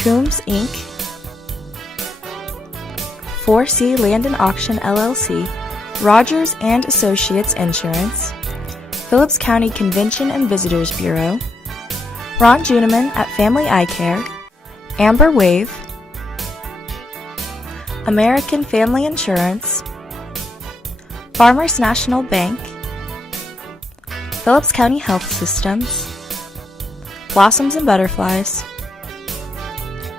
Coombs, Inc., 4C Land and Auction, LLC, Rogers and Associates Insurance, Phillips County Convention and Visitors Bureau, Ron Juneman at Family Eye Care, Amber Wave, American Family Insurance, Farmers National Bank, Phillips County Health Systems, Blossoms and Butterflies,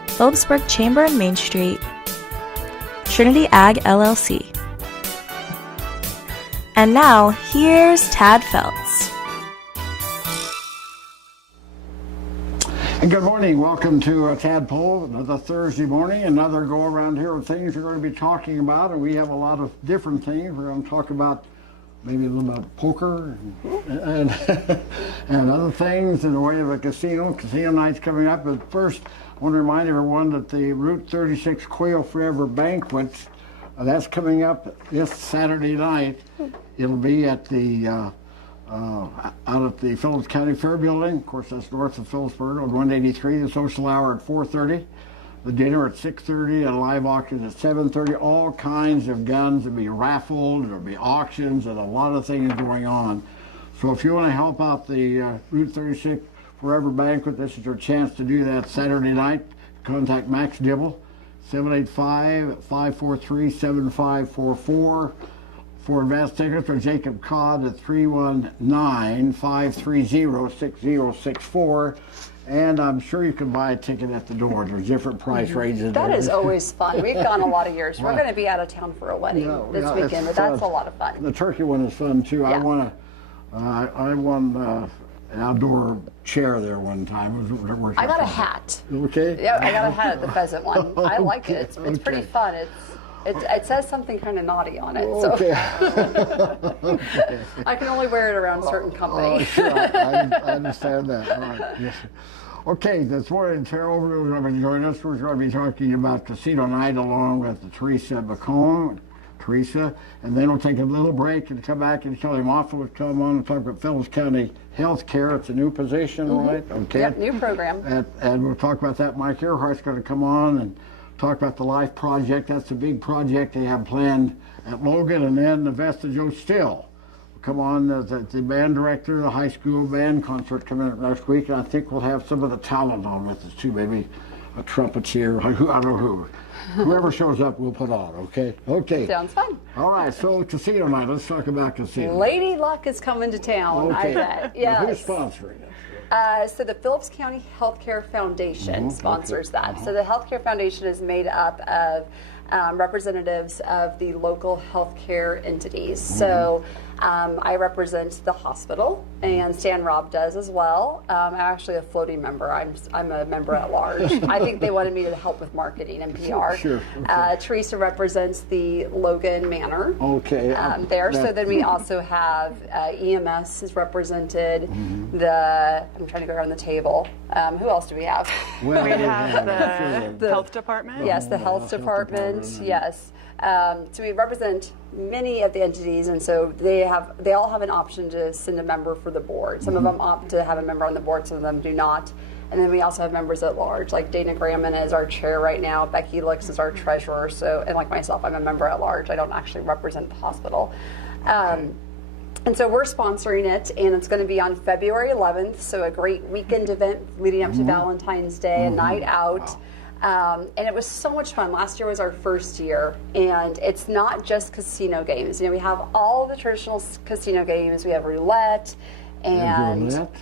Phillipsburg Chamber and Main Street, Trinity Ag LLC. And now, here's Tad Feltz. And good morning. Welcome to Tadpoll, another Thursday morning, another go around here of things we're going to be talking about. And we have a lot of different things. We're going to talk about maybe a little about poker and other things in the way of a casino. Casino night's coming up. But first, I want to remind everyone that the Route 36 Quail Forever Banquet, that's coming up this Saturday night. It'll be at the out at the Phillips County Fair Building. Of course, that's north of Phillipsburg on 183. The social hour at 4:30. The dinner at 6:30, and live auction at 7:30. All kinds of guns will be raffled, there'll be auctions, and a lot of things going on. So if you want to help out the Route 36 Forever Banquet, this is your chance to do that Saturday night. Contact Max Dibble, 785-543-7544. For advance tickets, or Jacob Codd at 319-530-6064. And I'm sure you can buy a ticket at the door. There's different price ranges. That is always fun. We've gone a lot of years. We're going to be out of town for a wedding this weekend, but that's a lot of fun. The turkey one is fun too. Yeah. I won an outdoor chair there one time. I got a hat. Okay. Yeah, I got a hat at the pheasant one. I like it. It's pretty fun. It says something kind of naughty on it. So. Okay. I can only wear it around certain company. Sure. I understand that. All right. Yes. Okay, this morning, Tara Overmiller is going to join us. We're going to be talking about casino night along with Teresa McComb. Teresa, and then we'll take a little break and come back, and Kelly Moffatt will come on and talk about Phillips County Health Care. It's a new position, right? Okay. Yep, new program. And we'll talk about that. Mike Erhart's going to come on and talk about the Life Project. That's a big project they have planned at Logan. And then the Vesta Jo Still will come on, the band director, the high school band concert coming up next week. And I think we'll have some of the talent on with us too, maybe a trumpeter, I don't know who. Whoever shows up, we'll put on, okay? Okay. Sounds fun. All right, so casino night. Let's talk about casino. Lady Luck is coming to town, Okay. I bet. Yes. Who's sponsoring it? So the Phillips County Healthcare Foundation sponsors that. So the Healthcare Foundation is made up of representatives of the local healthcare entities. So I represent the hospital, and Stan Robb does as well. I'm actually a floating member. I'm a member at large. I think they wanted me to help with marketing and PR. Sure. Okay. Teresa represents the Logan Manor. Okay. There. So then we also have EMS is represented. I'm trying to go around the table. Who else do we have? Well, we have the health department. Yes, the health department. Yes. So we represent many of the entities, and so they all have an option to send a member for the board. Some of them opt to have a member on the board, some of them do not. And then we also have members at large, like Dana Gramman is our chair right now, Becky Lix is our treasurer, and like myself, I'm a member at large. I don't actually represent the hospital. And so we're sponsoring it, and it's going to be on February 11th, so a great weekend event leading up to Valentine's Day, a night out. And it was so much fun. Last year was our first year, and it's not just casino games. We have all the traditional casino games. We have roulette, and roulette?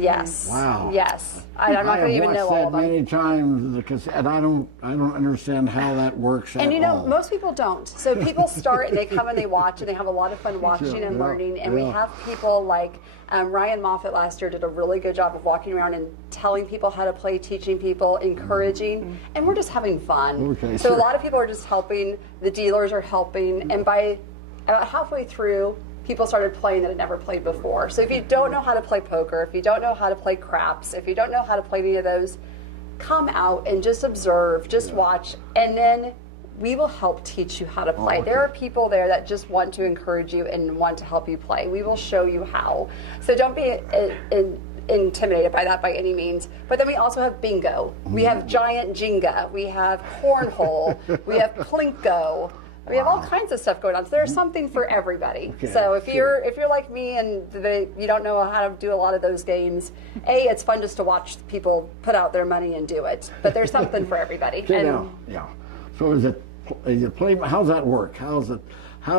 Yes, wow, yes. I'm not going to even know all of them. Many times, and I don't understand how that works. And most people don't. So people start and they come and they watch, and they have a lot of fun watching and learning. And we have people like Ryan Moffatt last year did a really good job of walking around and telling people how to play, teaching people, encouraging, and we're just having fun. Okay, so a lot of people are just helping. The dealers are helping, and by about halfway through, people started playing that had never played before. So if you don't know how to play poker, if you don't know how to play craps, if you don't know how to play any of those, come out and just observe, just watch, and then we will help teach you how to play. There are people there that just want to encourage you and want to help you play. We will show you how. So don't be intimidated by that by any means. But then we also have bingo. We have giant Jenga. We have cornhole. We have plinko. We have all kinds of stuff going on. So there's something for everybody. Okay, so if you're like me and you don't know how to do a lot of those games, it's fun just to watch people put out their money and do it. But there's something for everybody. Yeah. So is it play? How's that work? How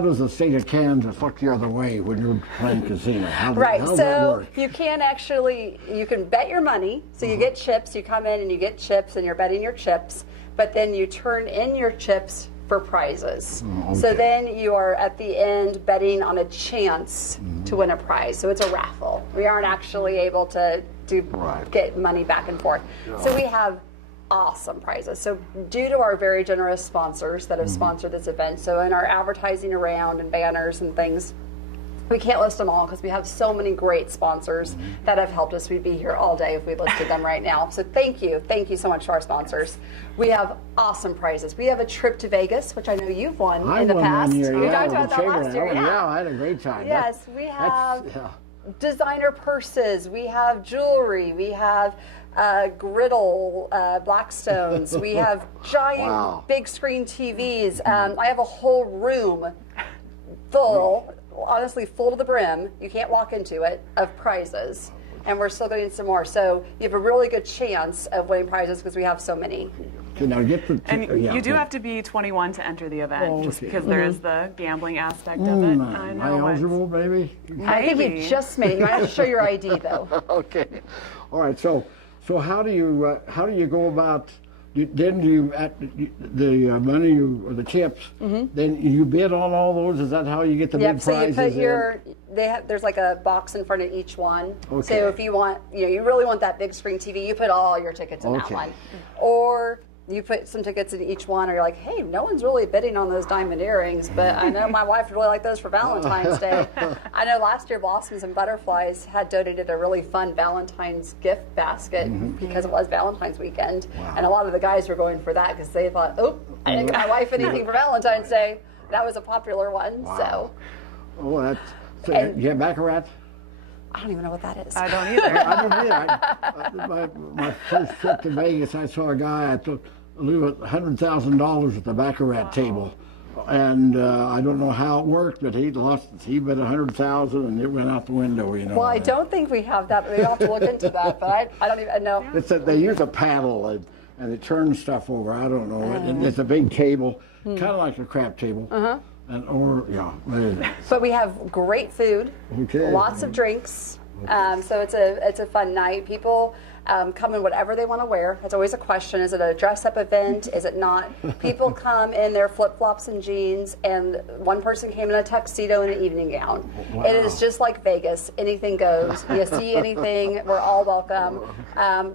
does the state of Kansas fuck the other way when you're playing casino? How does that work? You can bet your money. So you get chips. You come in and you get chips, and you're betting your chips. But then you turn in your chips for prizes. So then you are at the end betting on a chance to win a prize. So it's a raffle. We aren't actually able to get money back and forth. So we have awesome prizes. So due to our very generous sponsors that have sponsored this event, so in our advertising around and banners and things, we can't list them all because we have so many great sponsors that have helped us. We'd be here all day if we listed them right now. So thank you so much to our sponsors. We have awesome prizes. We have a trip to Vegas, which I know you've won in the past. We talked about that last year. Yeah, I had a great time. Yes, we have designer purses. We have jewelry. We have griddle Blackstones. We have giant big screen TVs. I have a whole room full, honestly full to the brim, you can't walk into it, of prizes. And we're still getting some more. So you have a really good chance of winning prizes because we have so many. Now you do have to be 21 to enter the event, just because there is the gambling aspect of it. I Am I eligible, maybe? I think you just made it. You might have to show your ID, though. Okay. All right. So how do you go about? Then you at the money or the chips? Then you bid on all those. Is that how you get the big prizes? So you put there's like a box in front of each one. Okay. So if you want, you really want that big screen TV, you put all your tickets in that one, or you put some tickets in each one, or you're like, hey, no one's really bidding on those diamond earrings, but I know my wife would really like those for Valentine's Day. I know last year Blossoms and Butterflies had donated a really fun Valentine's gift basket because it was Valentine's weekend. And a lot of the guys were going for that because they thought, I didn't get my wife anything for Valentine's Day. That was a popular one. Wow. So you have Baccarat? I don't even know what that is. I don't either. I don't either. My first trip to Vegas, I saw a guy, I took $100,000 at the Baccarat table. And I don't know how it worked, but he bet $100,000 and it went out the window, Well, I don't think we have that. We'll have to look into that, but I don't even know. They use a paddle and they turn stuff over. I don't know. And it's a big table, kind of like a crap table. But we have great food, lots of drinks. So it's a fun night. People come in whatever they want to wear. That's always a question. Is it a dress-up event? Is it not? People come in their flip-flops and jeans, and one person came in a tuxedo and an evening gown. Wow. It is just like Vegas. Anything goes. You see anything, we're all welcome.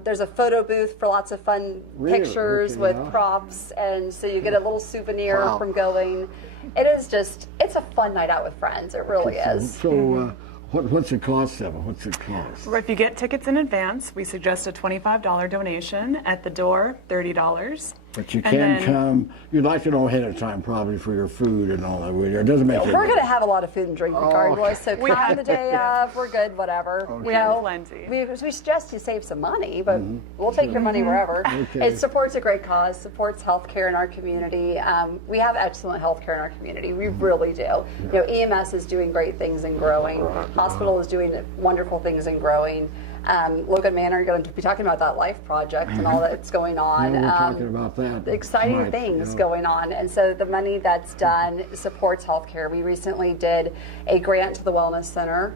There's a photo booth for lots of fun pictures with props, and so you get a little souvenir from going. It's a fun night out with friends. It really is. So what's it cost, Emma? What's it cost? If you get tickets in advance, we suggest a $25 donation. At the door, $30. But you can come. You'd like to know ahead of time, probably, for your food and all that. It doesn't make it. We're going to have a lot of food and drink regardless. So come the day of. We're good. Whatever. We have plenty. We suggest you save some money, but we'll take your money wherever. It supports a great cause. Supports healthcare in our community. We have excellent healthcare in our community. We really do. EMS is doing great things and growing. Hospital is doing wonderful things and growing. Logan Manor, you're going to be talking about that life project and all that's going on. We're talking about that. Exciting things going on. And so the money that's done supports healthcare. We recently did a grant to the Wellness Center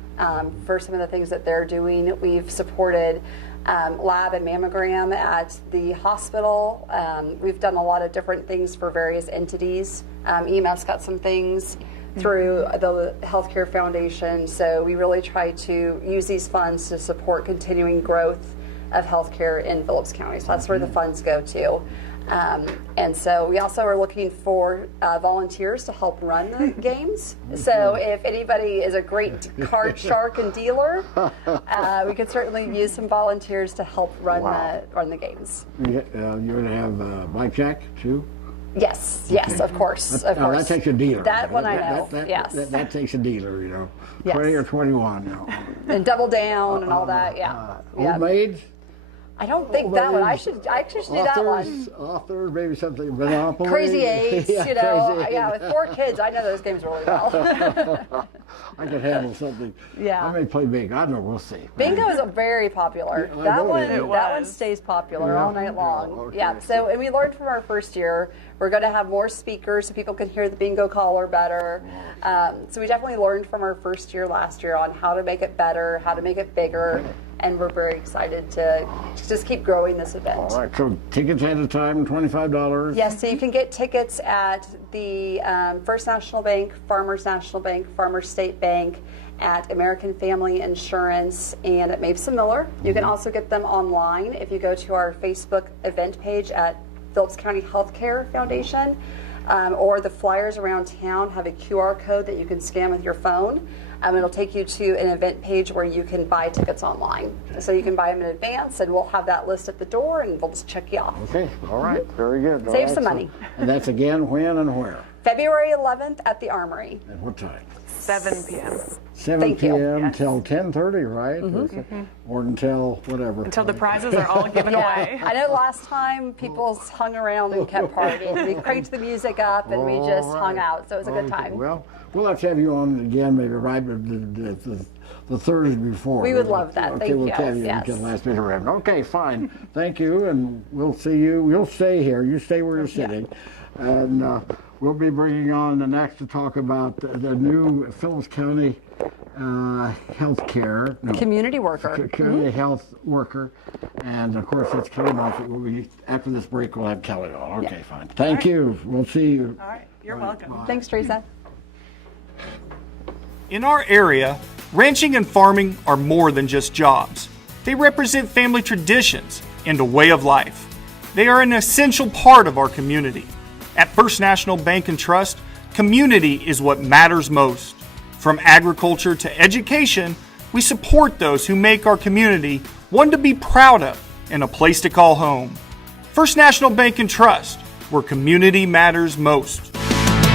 for some of the things that they're doing. We've supported lab and mammogram at the hospital. We've done a lot of different things for various entities. EMS got some things through the Healthcare Foundation. So we really try to use these funds to support continuing growth of healthcare in Phillips County. So that's where the funds go to. And so we also are looking for volunteers to help run the games. So if anybody is a great card shark and dealer, we could certainly use some volunteers to help run the games. You're going to have blackjack too? Yes, of course, of Now, course. that takes a dealer. That one I know, yes. That takes a dealer, Yes. 20 or 21, And double down and all that, yeah. Old maids? I don't think that one. I should do that one. Authors, maybe something, Monopoly. Crazy Eights, Yeah, Crazy Eights. Eights. With 4 kids, I know those games really well. I could handle something. Yeah. I may play bingo. I don't know. We'll see. Bingo is very popular. I That know one, it is. that one stays popular all night long. Okay. Yeah. So, and we learned from our first year, we're going to have more speakers so people can hear the bingo caller better. So we definitely learned from our first year last year on how to make it better, how to make it bigger, and we're very excited to just keep growing this event. All right. So tickets ahead of time, $25. Yes, so you can get tickets at the First National Bank, Farmers National Bank, Farmers State Bank, at American Family Insurance, and at Mapes & Miller. You can also get them online if you go to our Facebook event page at Phillips County Healthcare Foundation, or the flyers around town have a QR code that you can scan with your phone. It'll take you to an event page where you can buy tickets online. So you can buy them in advance, and we'll have that list at the door, and we'll just check you off. Okay. All right. Very good. All Save right, some so- money. And that's again when and where? February 11th at the Armory. At what time? 7 p.m. 7 Thank you. p.m. Yes. till 10:30, right? Or until whatever. Until the prizes are all given away. I know last time people hung around and kept partying. We cranked the music up and we just All hung right. out. So it was a good Okay, time. Well, we'll have to have you on again, maybe right the Thursday before. We would love that. Okay, Thank we'll you. have you Yes. until last minute around. Okay, fine. Thank you, and we'll see you. You'll stay here. You stay where you're sitting, and we'll be bringing on the next to talk about the new Phillips County healthcare. No, Community worker. community health worker, and of course that's Kelly Moffatt. We'll be after this break. We'll have Kelly on. Okay, fine. Thank you. We'll see you. All right, you're welcome. Thanks, Teresa. In our area, ranching and farming are more than just jobs. They represent family traditions and a way of life. They are an essential part of our community. At First National Bank and Trust, community is what matters most. From agriculture to education, we support those who make our community one to be proud of and a place to call home. First National Bank and Trust, where community matters most.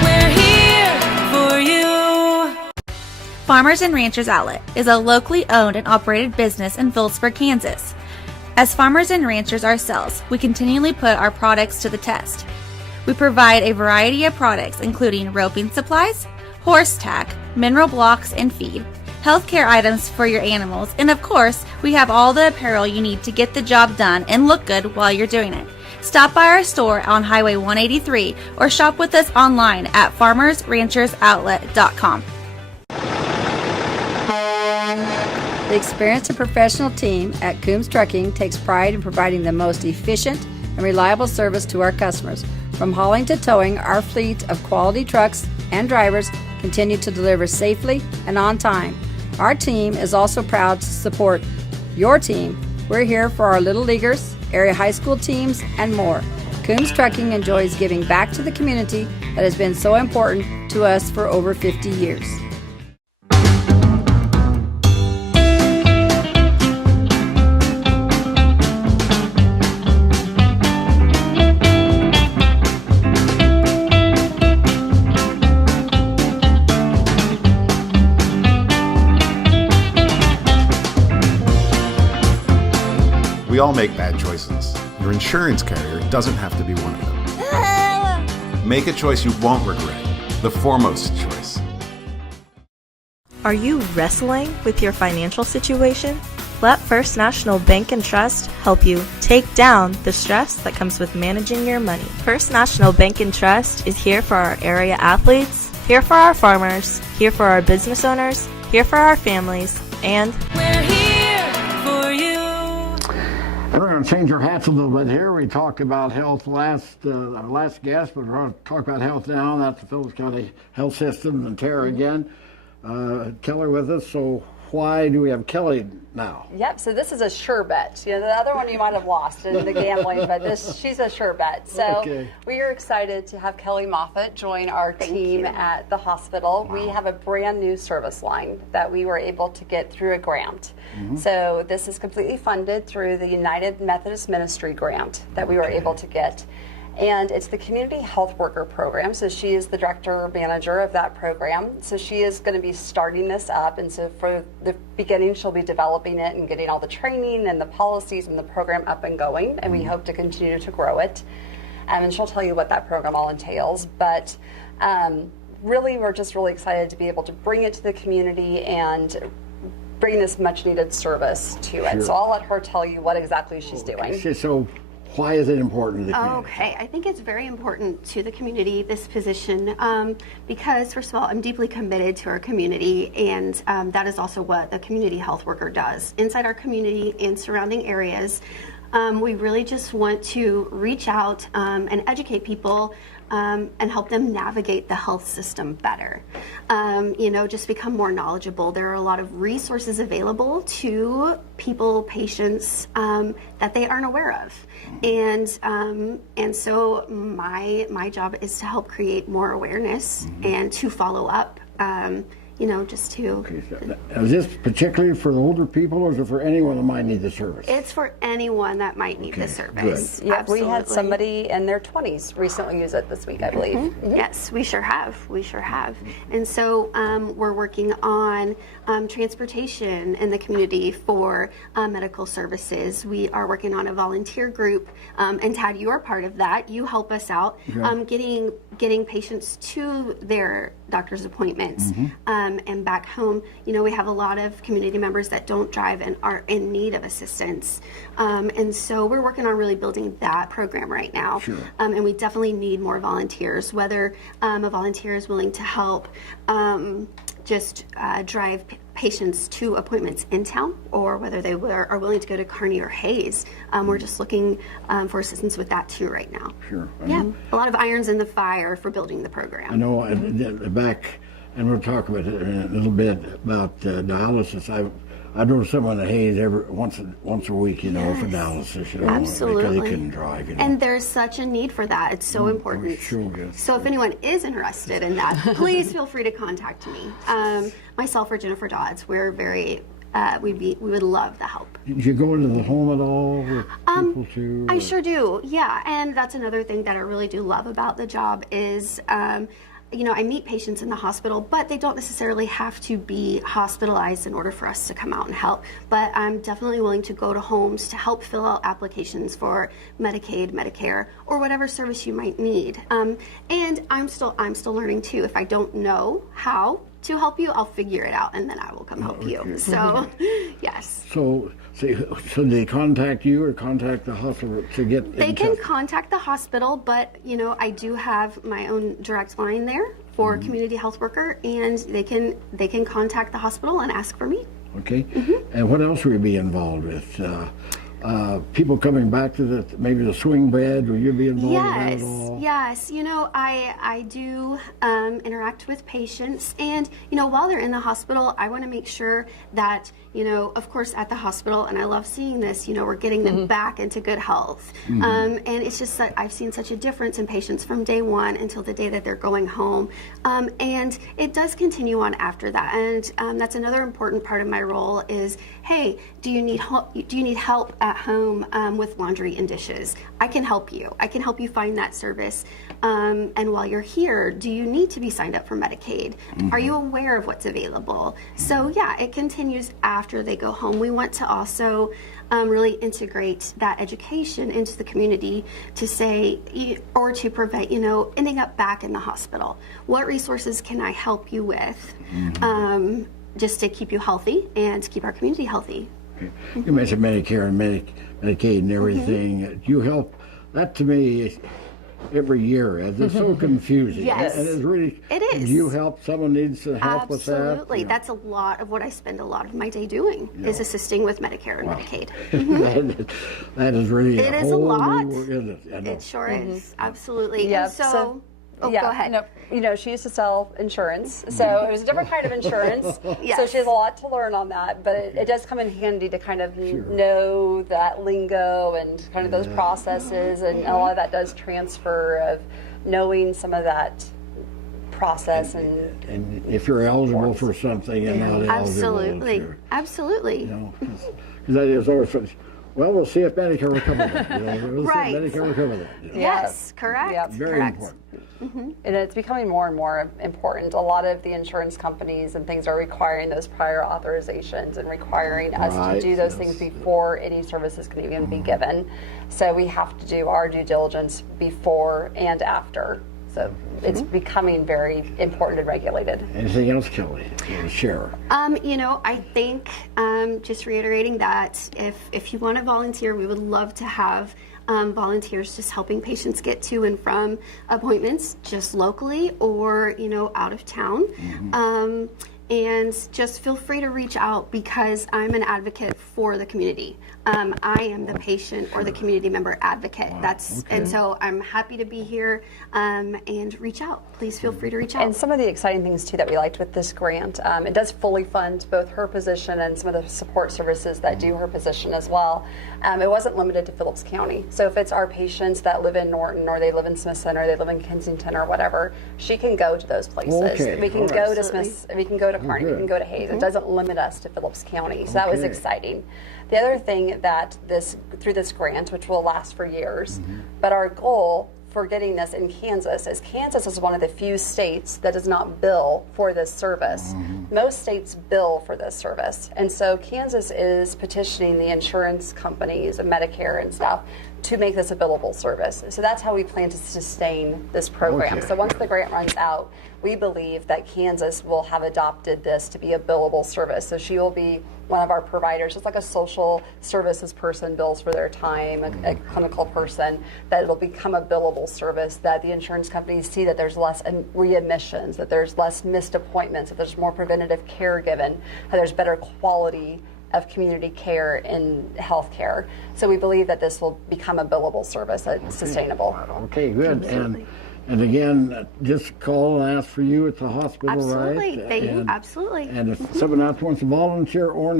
We're here for you. Farmers and Ranchers Outlet is a locally owned and operated business in Phillipsburg, Kansas. As farmers and ranchers ourselves, we continually put our products to the test. We provide a variety of products including roping supplies, horse tack, mineral blocks and feed, healthcare items for your animals, and of course, we have all the apparel you need to get the job done and look good while you're doing it. Stop by our store on Highway 183 or shop with us online at farmersranchersoutlet.com. The experienced and professional team at Coombs Trucking takes pride in providing the most efficient and reliable service to our customers. From hauling to towing, our fleet of quality trucks and drivers continue to deliver safely and on time. Our team is also proud to support your team. We're here for our Little Leaguers, area high school teams, and more. Coombs Trucking enjoys giving back to the community that has been so important to us for over 50 years. We all make bad choices. Your insurance carrier doesn't have to be one of them. Make a choice you won't regret. The foremost choice. Are you wrestling with your financial situation? Let First National Bank and Trust help you take down the stress that comes with managing your money. First National Bank and Trust is here for our area athletes, here for our farmers, here for our business owners, here for our families, and We're here for you. We're going to change our hats a little bit here. We talked about health our last guest, but we're going to talk about health now. That's the Phillips County Health System and Tara again. Kelly with us. So why do we have Kelly now? Yep, so this is a sure bet. You know, the other one you might have lost in the gambling, but she's a sure bet. So Okay. we are excited to have Kelly Moffatt join our team at the hospital. Wow. We have a brand new service line that we were able to get through a grant. So this is completely funded through the United Methodist Ministry grant that we were able to get. And it's the Community Health Worker Program. So she is the director or manager of that program. So she is going to be starting this up. And so for the beginning, she'll be developing it and getting all the training and the policies and the program up and going. And we hope to continue to grow it. And she'll tell you what that program all entails. But really, we're just really excited to be able to bring it to the community and bring this much needed service to it. So I'll let her tell you what exactly she's doing. So why is it important to the community? Okay, I think it's very important to the community, this position, because first of all, I'm deeply committed to our community, and that is also what the community health worker does. Inside our community and surrounding areas, we really just want to reach out and educate people and help them navigate the health system better. Just become more knowledgeable. There are a lot of resources available to people, patients, that they aren't aware of. And so my job is to help create more awareness and to follow up, just to... Okay, so is this particularly for the older people, or is it for anyone that might need the service? It's for anyone that might need the service. Good. Yeah, we had somebody in their 20s recently use it this week, I believe. Yes, we sure have. We sure have. And so we're working on transportation in the community for medical services. We are working on a volunteer group, and Tad, you are part of that. You help us out getting patients to their doctor's appointments and back home. We have a lot of community members that don't drive and are in need of assistance. And so we're working on really building that program right now. And we definitely need more volunteers, whether a volunteer is willing to help drive patients to appointments in town, or whether they are willing to go to Kearney or Hayes. We're just looking for assistance with that too right now. Yeah, a lot of irons in the fire for building the program. I know back, and we'll talk about it in a little bit about dialysis. I drove someone to Hayes once a week, for dialysis, Absolutely. because they couldn't drive. And there's such a need for that. It's so important. So if anyone is interested in that, please feel free to contact me. Myself or Jennifer Dodds. We're very, we would love the help. Did you go into the home at all with people too? I sure do, yeah. And that's another thing that I really do love about the job is, I meet patients in the hospital, but they don't necessarily have to be hospitalized in order for us to come out and help. But I'm definitely willing to go to homes to help fill out applications for Medicaid, Medicare, or whatever service you might need. And I'm still learning too. If I don't know how to help you, I'll figure it out, and then I will come help you. So, yes. So they contact you or contact the hospital to get? They can contact the hospital, but I do have my own direct line there for community health worker, and they can contact the hospital and ask for me. Okay. And what else will you be involved with? People coming back to maybe the swing bed, will you be involved in that at all? Yes. I do interact with patients, and while they're in the hospital, I want to make sure that of course at the hospital, and I love seeing this, we're getting them back into good health. And it's just that I've seen such a difference in patients from day one until the day that they're going home. And it does continue on after that. And that's another important part of my role is, hey, do you need help at home with laundry and dishes? I can help you. I can help you find that service. And while you're here, do you need to be signed up for Medicaid? Are you aware of what's available? So yeah, it continues after they go home. We want to also really integrate that education into the community to say, or to prevent, ending up back in the hospital. What resources can I help you with just to keep you healthy and to keep our community healthy? Okay. You mentioned Medicare and Medicaid and everything. Do you help? That to me, every year, it's so confusing. Yes, and it is. Do you help? Someone needs to help with that? Absolutely. That's a lot of what I spend a lot of my day doing is assisting with Medicare and Medicaid. That is really it a is whole a lot. new world, isn't it? It sure is. Absolutely. Yeah, And so go ahead. No, she used to sell insurance, so it was a different kind of insurance. Yes. So she has a lot to learn on that, but it does come in handy to kind of know that lingo and kind of those processes, and a lot of that does transfer of knowing some of that process and if you're eligible for something and not eligible. Absolutely. Because that is always Well, we'll see if Medicare will cover that. We'll Right. see if Medicare will cover that. Yes, correct. Yep. Very correct. important. And it's becoming more and more important. A lot of the insurance companies and things are requiring those prior authorizations and requiring us to Right, do those yes. things before any services can even be given. So we have to do our due diligence before and after. So it's becoming very important and regulated. Anything else, Kelly? Share. I think just reiterating that if you want to volunteer, we would love to have volunteers just helping patients get to and from appointments, just locally or out of town. And just feel free to reach out because I'm an advocate for the community. I am the patient or the community member advocate. And so I'm happy to be here and reach out. Please feel free to reach out. And some of the exciting things too that we liked with this grant, it does fully fund both her position and some of the support services that do her position as well. It wasn't limited to Phillips County. So if it's our patients that live in Norton or they live in Smith Center, they live in Kensington or whatever, she can go to those places. Okay, We can all go right. to Smith, we can go to Kearney, we can go to Hayes. It doesn't limit us to Phillips County. So that was Okay. exciting. The other thing that through this grant, which will last for years, but our goal for getting this in Kansas is one of the few states that does not bill for this service. Most states bill for this service. And so Kansas is petitioning the insurance companies and Medicare and stuff to make this a billable service. So that's how we plan to sustain this program. Okay. So once the grant runs out, we believe that Kansas will have adopted this to be a billable service. So she will be one of our providers, just like a social services person bills for their time, a clinical person, that it'll become a billable service, that the insurance companies see that there's less readmissions, that there's less missed appointments, that there's more preventative care given, that there's better quality of community care in healthcare. So we believe that this will become a billable service that's sustainable. Okay, good. And again, just call and ask for you at the hospital, Absolutely. right? Thank you. And- Absolutely. And if someone out there wants to volunteer or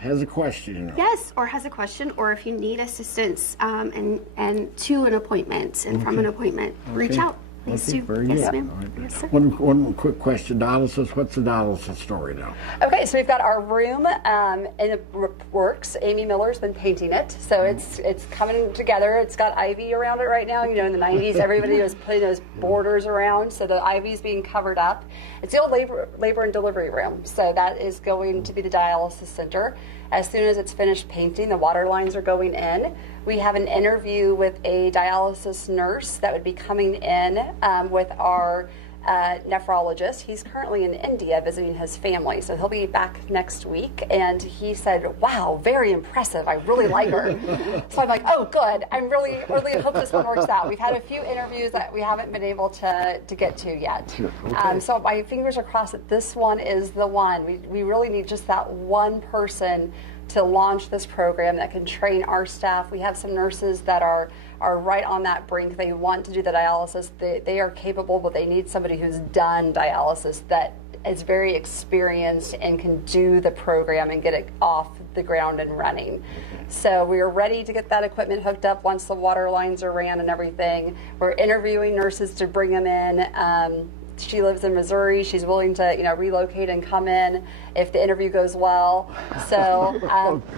has a question, Yes, or has a question, or if you need assistance and to an appointment and from an appointment, reach out. Please Okay, do. very Yes, good. ma'am. All right. Yes, sir. One quick question, dialysis. What's the dialysis story now? Okay, so we've got our room in the works. Amy Miller's been painting it, so it's coming together. It's got ivy around it right now. In the 90s, everybody was putting those borders around, so the ivy's being covered up. It's the old labor and delivery room, so that is going to be the dialysis center. As soon as it's finished painting, the water lines are going in. We have an interview with a dialysis nurse that would be coming in with our nephrologist. He's currently in India visiting his family, so he'll be back next week. And he said, "Wow, very impressive. I really like her." So I'm like, "Oh, good. I'm really hope this one works out." We've had a few interviews that we haven't been able to get to yet. So my fingers are crossed that this one is the one. We really need just that one person to launch this program that can train our staff. We have some nurses that are right on that brink. They want to do the dialysis. They are capable, but they need somebody who's done dialysis that is very experienced and can do the program and get it off the ground and running. So we are ready to get that equipment hooked up once the water lines are ran and everything. We're interviewing nurses to bring them in. She lives in Missouri. She's willing to, relocate and come in if the interview goes well. So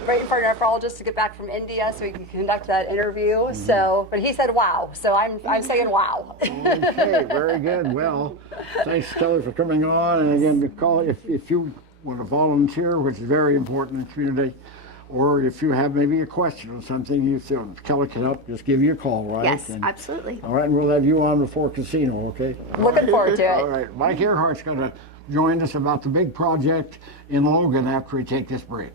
waiting for our nephrologist to get back from India so we can conduct that interview. So, but he said wow. So I'm saying wow. Okay, very good. Well, thanks, Kelly, for coming on. And again, call if you want to volunteer, which is very important in the community, or if you have maybe a question or something, you feel Kelly can help, just give you a call, right? Yes, And- absolutely. All right, and we'll have you on before Casino, okay? Looking forward to it. All right, Mike Erhart's going to join us about the big project in Logan after we take this break.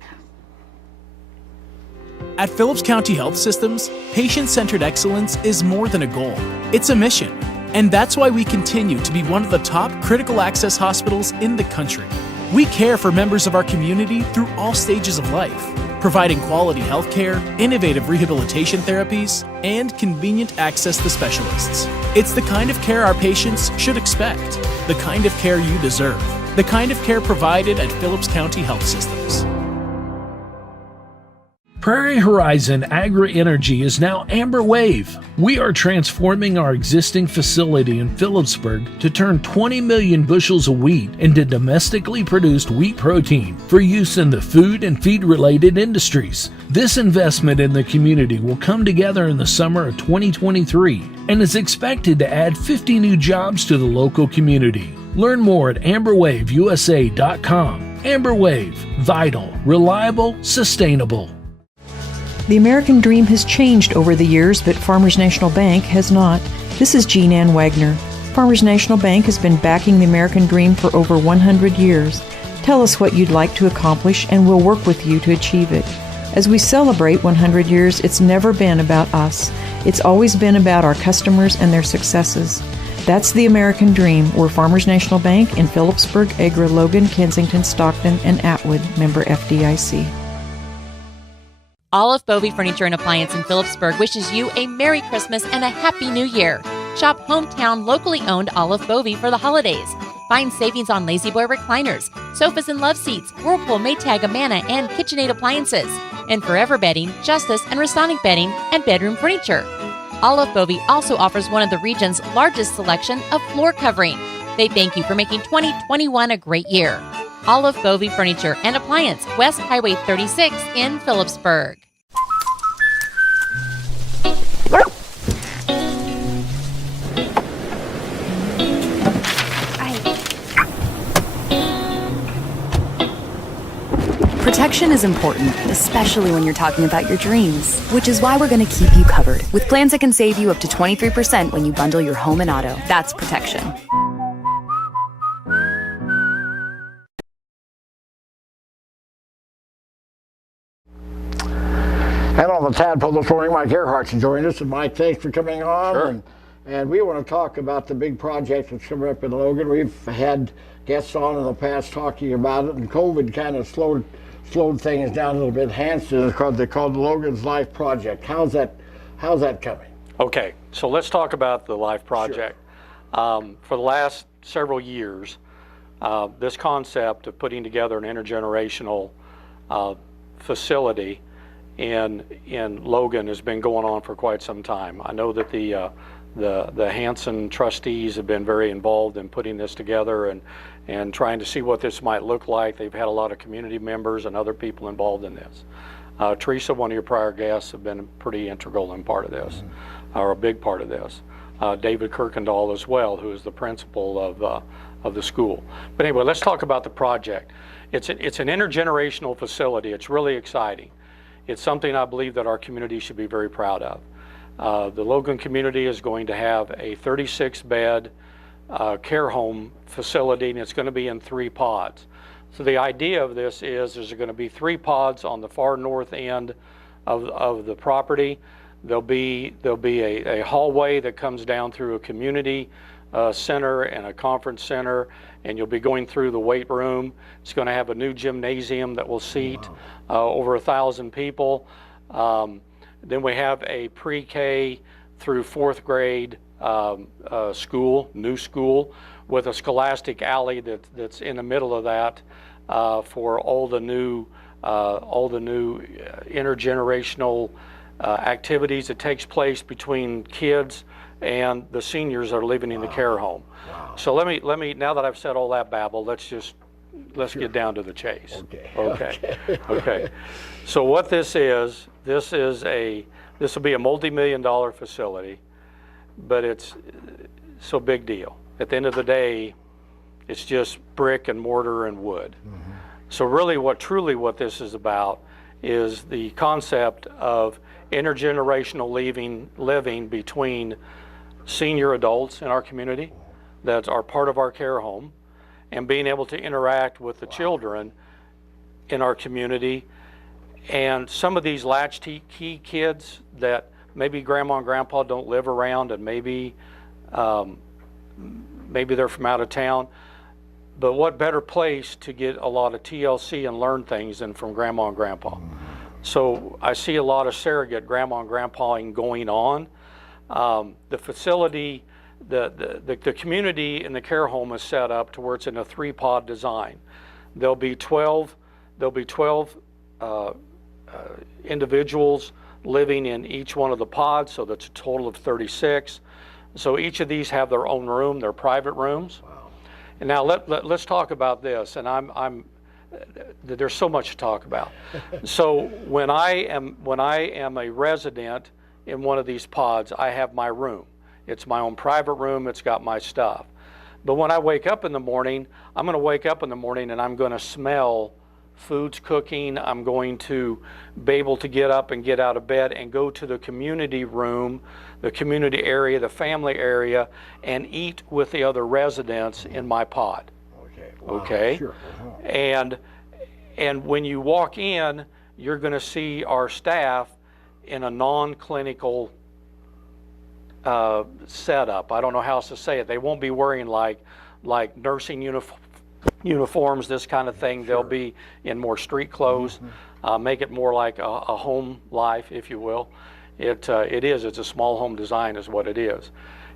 At Phillips County Health Systems, patient-centered excellence is more than a goal. It's a mission. And that's why we continue to be one of the top critical access hospitals in the country. We care for members of our community through all stages of life, providing quality health care, innovative rehabilitation therapies, and convenient access to specialists. It's the kind of care our patients should expect, the kind of care you deserve, the kind of care provided at Phillips County Health Systems. Prairie Horizon Agri-Energy is now Amber Wave. We are transforming our existing facility in Phillipsburg to turn 20 million bushels of wheat into domestically produced wheat protein for use in the food and feed-related industries. This investment in the community will come together in the summer of 2023 and is expected to add 50 new jobs to the local community. Learn more at amberwaveusa.com. Amber Wave, vital, reliable, sustainable. The American dream has changed over the years, but Farmers National Bank has not. This is Jean Ann Wagner. Farmers National Bank has been backing the American dream for over 100 years. Tell us what you'd like to accomplish, and we'll work with you to achieve it. As we celebrate 100 years, it's never been about us. It's always been about our customers and their successes. That's the American dream. We're Farmers National Bank in Phillipsburg, Agra, Logan, Kensington, Stockton, and Atwood, member FDIC. Olive Bovey Furniture and Appliance in Phillipsburg wishes you a Merry Christmas and a Happy New Year. Shop hometown, locally owned Olive Bovey for the holidays. Find savings on Lazy Boy recliners, sofas and love seats, Whirlpool, Maytag, Amana, and KitchenAid appliances, and Forever Bedding, Justice, and Rasonic Bedding, and bedroom furniture. Olive Bovey also offers one of the region's largest selection of floor covering. They thank you for making 2021 a great year. Olive Bovey Furniture and Appliance, West Highway 36 in Phillipsburg. Protection is important, especially when you're talking about your dreams, which is why we're going to keep you covered with plans that can save you up to 23% when you bundle your home and auto. That's protection. And on the Tadpoll this morning, Mike Erhart's joined us. And Mike, thanks for coming on. Sure. And we want to talk about the big project that's coming up in Logan. We've had guests on in the past talking about it, and COVID kind of slowed things down a little bit. Hanston is called the Logan's Life Project. How's that coming? Okay, so let's talk about the Life Project. Sure. For the last several years, this concept of putting together an intergenerational facility in Logan has been going on for quite some time. I know that the Hanson trustees have been very involved in putting this together and trying to see what this might look like. They've had a lot of community members and other people involved in this. Teresa, one of your prior guests, have been pretty integral in part of this, or a big part of this. David Kirkendall as well, who is the principal of the school. But anyway, let's talk about the project. It's an intergenerational facility. It's really exciting. It's something I believe that our community should be very proud of. The Logan community is going to have a 36-bed care home facility, and it's going to be in 3 pods. So the idea of this is there's going to be 3 pods on the far north end of the property. There'll be a hallway that comes down through a community center and a conference center, and you'll be going through the weight room. It's going to have a new gymnasium that will seat over 1,000 people. Then we have a pre-K through 4th grade school, new school, with a scholastic alley that's in the middle of that for all the new intergenerational activities that takes place between kids and the seniors that are living in the care home. Wow. So let me now that I've said all that babble, let's get down to the chase. Okay. So what this will be a multi-million-dollar facility, but it's so big deal. At the end of the day, it's just brick and mortar and wood. Mm-hmm. So really what this is about is the concept of intergenerational living between senior adults in our community that are part of our care home, and being able to interact with the children in our community. And some of these latchkey kids that maybe grandma and grandpa don't live around, and maybe they're from out of town, but what better place to get a lot of TLC and learn things than from grandma and grandpa? Mm-hmm. So I see a lot of surrogate grandma and grandpaing going on. The facility, the community in the care home is set up to where it's in a 3-pod design. There'll be 12 individuals living in each one of the pods, so that's a total of 36. So each of these have their own room, their private rooms. Wow. And now let's talk about this. And there's so much to talk about. So when I am a resident in one of these pods, I have my room. It's my own private room. It's got my stuff. But when I wake up in the morning, I'm going to wake up in the morning and I'm going to smell foods cooking. I'm going to be able to get up and get out of bed and go to the community room, the community area, the family area, and eat with the other residents in my pod. Okay. Wow. Okay. Sure. And when you walk in, you're going to see our staff in a non-clinical setup. I don't know how else to say it. They won't be wearing like nursing uniforms, this kind of thing. Sure. They'll be in more street clothes, make it more like a home life, if you will. It's a small home design is what it is.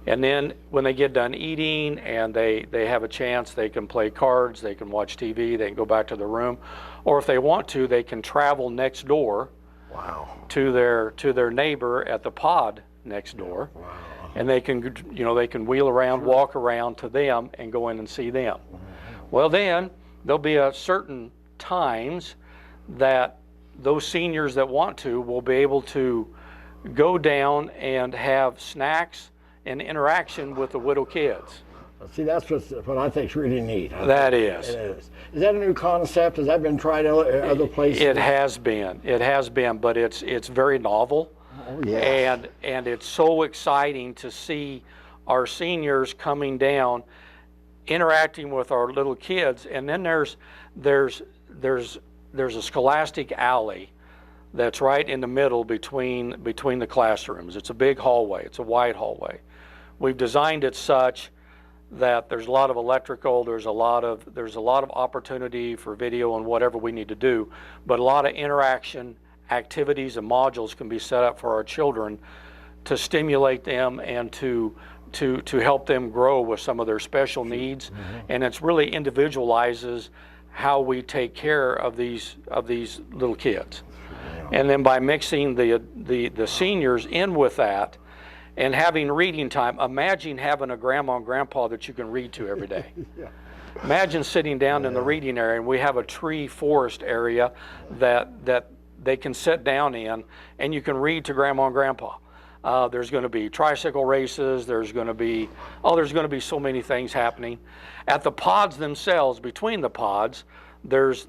And then when they get done eating and they have a chance, they can play cards, they can watch TV, they can go back to their room, or if they want to, they can travel next door. Wow. To their neighbor at the pod next door. Wow. And they can wheel around, sure, walk around to them and go in and see them. Well, then there'll be a certain times that those seniors that want to will be able to go down and have snacks and interaction with the little kids. See, that's what I think is really neat. That is. It is. Is that a new concept? Has that been tried other places? It has been, but it's very novel. Oh, yes. And it's so exciting to see our seniors coming down, interacting with our little kids. And then there's a scholastic alley that's right in the middle between the classrooms. It's a big hallway. It's a wide hallway. We've designed it such that there's a lot of electrical, there's a lot of opportunity for video and whatever we need to do, but a lot of interaction activities and modules can be set up for our children to stimulate them and to help them grow with some of their special needs. And it's really individualizes how we take care of these little kids. And then by mixing the seniors in with that and having reading time, imagine having a grandma and grandpa that you can read to every day. Yeah. Imagine sitting down in the reading area, and we have a tree forest area that they can sit down in, and you can read to grandma and grandpa. There's going to be tricycle races. There's going to be so many things happening. At the pods themselves, between the pods, there's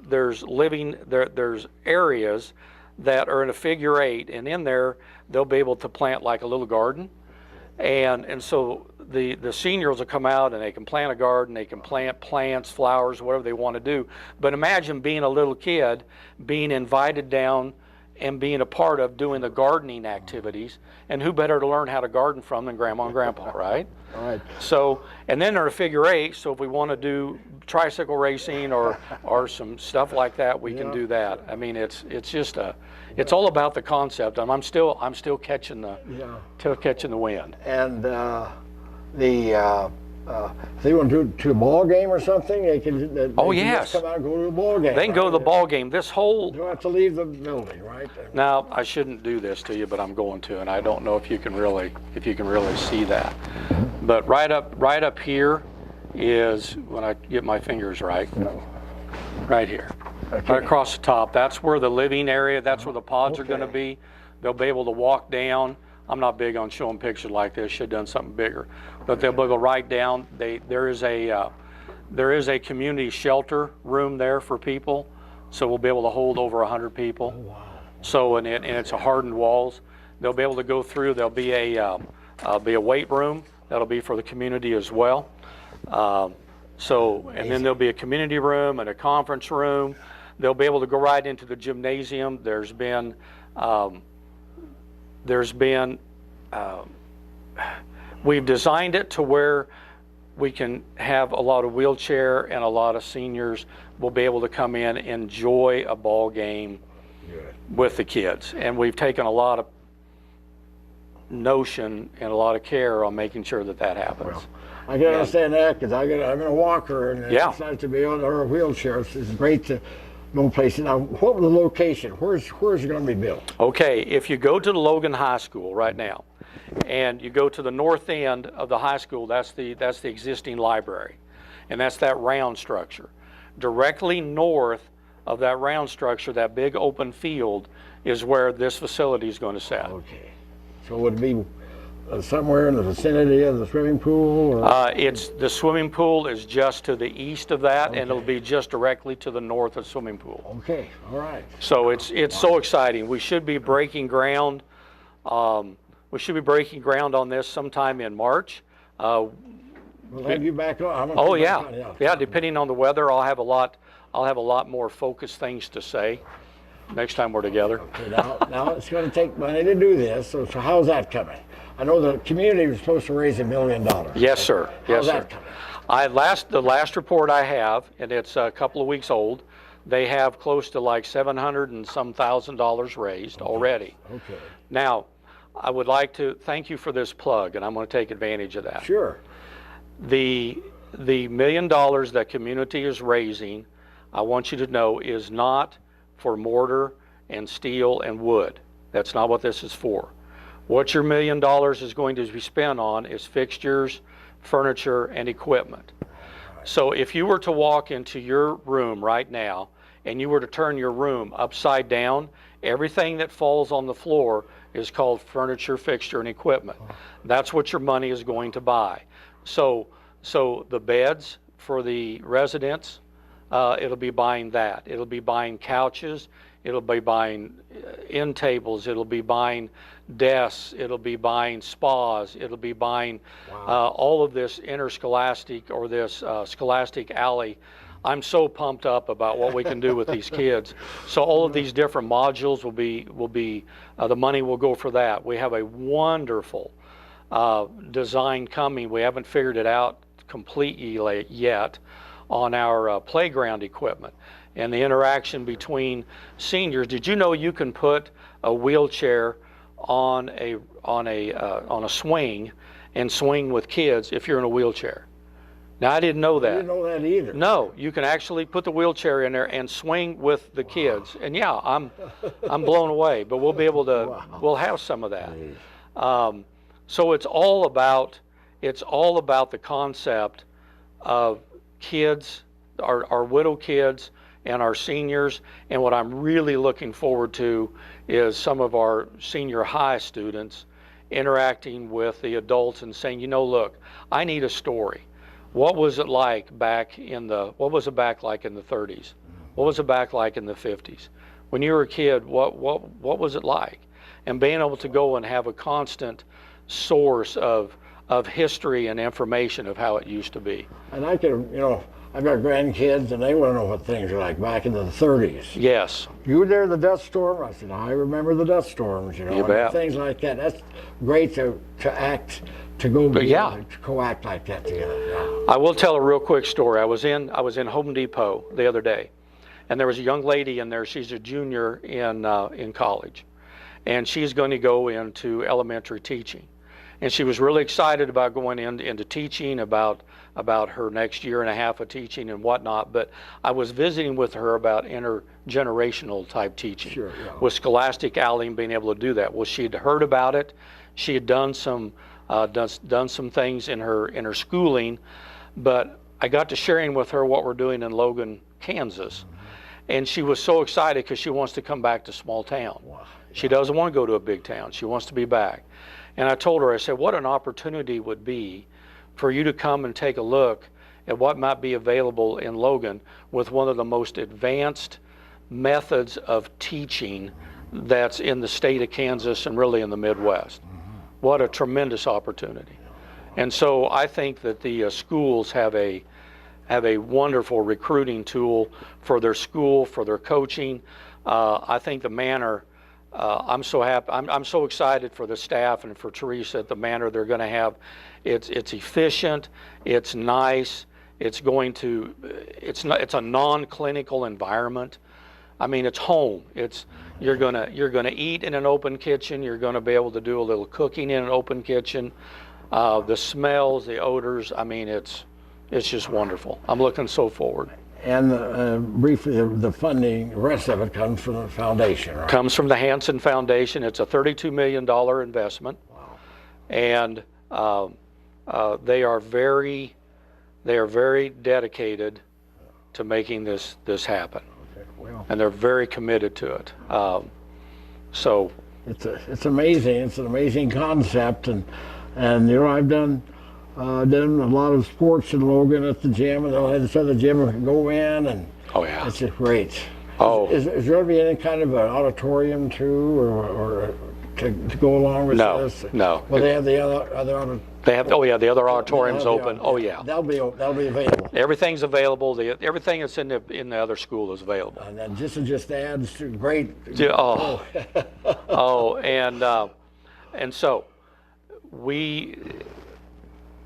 areas that are in a figure 8, and in there they'll be able to plant like a little garden, and so the seniors will come out and they can plant a garden, they can plant plants, flowers, whatever they want to do. But imagine being a little kid, being invited down and being a part of doing the gardening activities, and who better to learn how to garden from than grandma and grandpa, right? All right. So, and then they're a figure 8, so if we want to do tricycle racing or some stuff like that, we can do that. I mein, it's all about the concept. I'm still catching the wind. And if they want to a ball game or something, they can. They can yes. just come out and go to a ball game. They can go to the ball game. This whole. You don't have to leave the building, right? Now, I shouldn't do this to you, but I'm going to, and I don't know if you can really see that. But right up here is, when I get my fingers right, right here, right across the top. That's where the living area. That's where the pods are going to be. They'll be able to walk down. I'm not big on showing pictures like this. Should have done something bigger, but they'll be able to write down. There is a community shelter room there for people, so we'll be able to hold over 100 people. Oh, wow. So and it's a hardened walls. They'll be able to go through. There'll be a weight room that'll be for the community as well. And then there'll be a community room and a conference room. They'll be able to go right into the gymnasium. We've designed it to where we can have a lot of wheelchair, and a lot of seniors will be able to come in and enjoy a ball game with the kids. And we've taken a lot of notion and a lot of care on making sure that happens. Well, I can understand that, because I'm in a walker, and it's nice to be on a wheelchair. It's great to no place. Now, what was the location? Where's it going to be built? Okay, if you go to the Logan High School right now, and you go to the north end of the high school, that's the existing library, and that's that round structure. Directly north of that round structure, that big open field, is where this facility is going to sit. Okay, so would it be somewhere in the vicinity of the swimming pool? Or? It's the swimming pool is just to the east of that, and it'll be just directly to the north of the swimming pool. Okay, all right. So it's so exciting. We should be breaking ground. We should be breaking ground on this sometime in March. We'll have you back on. Oh yeah, yeah. Depending on the weather, I'll have a lot more focused things to say next time we're together. Okay, now it's going to take money to do this. So how's that coming? I know the community was supposed to raise $1 million. Yes, sir. How's yes, that sir. coming? The last report I have, and it's a couple of weeks old, they have close to like $700 and some thousand raised already. Okay. Now, I would like to thank you for this plug, and I'm going to take advantage of that. Sure. The $1 million that community is raising, I want you to know, is not for mortar and steel and wood. That's not what this is for. What your $1 million is going to be spent on is fixtures, furniture, and equipment. So if you were to walk into your room right now and you were to turn your room upside down, everything that falls on the floor is called furniture, fixture, and equipment. That's what your money is going to buy. So the beds for the residents, it'll be buying that. It'll be buying couches. It'll be buying end tables. It'll be buying desks. It'll be buying spas. It'll be buying all of this interscholastic or this scholastic alley. I'm so pumped up about what we can do with these kids. So all of these different modules will be the money will go for that. We have a wonderful design coming. We haven't figured it out completely yet on our playground equipment and the interaction between seniors. Did you know you can put a wheelchair on a swing and swing with kids if you're in a wheelchair? Now, I didn't know that. I didn't know that either. No, you can actually put the wheelchair in there and swing with the kids. And yeah, I'm blown away, but we'll be able to, we'll have some of that. So it's all about the concept of kids, our widow kids and our seniors. And what I'm really looking forward to is some of our senior high students interacting with the adults and saying, you know, look, I need a story. What was it like like in the 30s? What was it back like in the 50s? When you were a kid, what was it like? And being able to go and have a constant source of history and information of how it used to be. And I can, I've got grandkids and they want to know what things are like back in the 30s. Yes. You were there the dust storm? I said, I remember the dust storms, You bet. and things like that. That's great to act, to go together, to co-act like that together. Yeah. I will tell a real quick story. I was in Home Depot the other day, and there was a young lady in there. She's a junior in college, and she's going to go into elementary teaching. And she was really excited about going into teaching, about her next year and a half of teaching and whatnot. But I was visiting with her about intergenerational type teaching, with Scholastic Alley and being able to do that. Well, she had heard about it. She had done some things in her schooling, but I got to sharing with her what we're doing in Logan, Kansas, and she was so excited because she wants to come back to small town. She doesn't want to go to a big town. She wants to be back. And I told her, I said, what an opportunity would be for you to come and take a look at what might be available in Logan with one of the most advanced methods of teaching that's in the state of Kansas and really in the Midwest. What a tremendous opportunity. And so I think that the schools have a wonderful recruiting tool for their school, for their coaching. I think the manner, I'm so happy. I'm so excited for the staff and for Teresa at the manner they're going to have. It's efficient. It's nice. It's a non-clinical environment. I mean, it's home. You're gonna eat in an open kitchen. You're gonna be able to do a little cooking in an open kitchen. The smells, the odors. I mean, it's just wonderful. I'm looking so forward. And briefly, the funding, the rest of it comes from the foundation, right? Comes from the Hansen Foundation. It's a $32 million investment. Wow. And they are very dedicated to making this happen. Okay, well. And they're very committed to it. So it's amazing. It's an amazing concept, and you know, I've done a lot of sports in Logan at the gym, and they'll have this other gym where you can go in, and oh yeah, it's just great. Oh, is there going to be any kind of an auditorium too, or to go along with this? No. Well, they have the other. They have. Oh yeah, the other auditorium's open. Oh yeah. That'll be available. Everything's available. Everything that's in the other school is available. And then this just adds to great. And so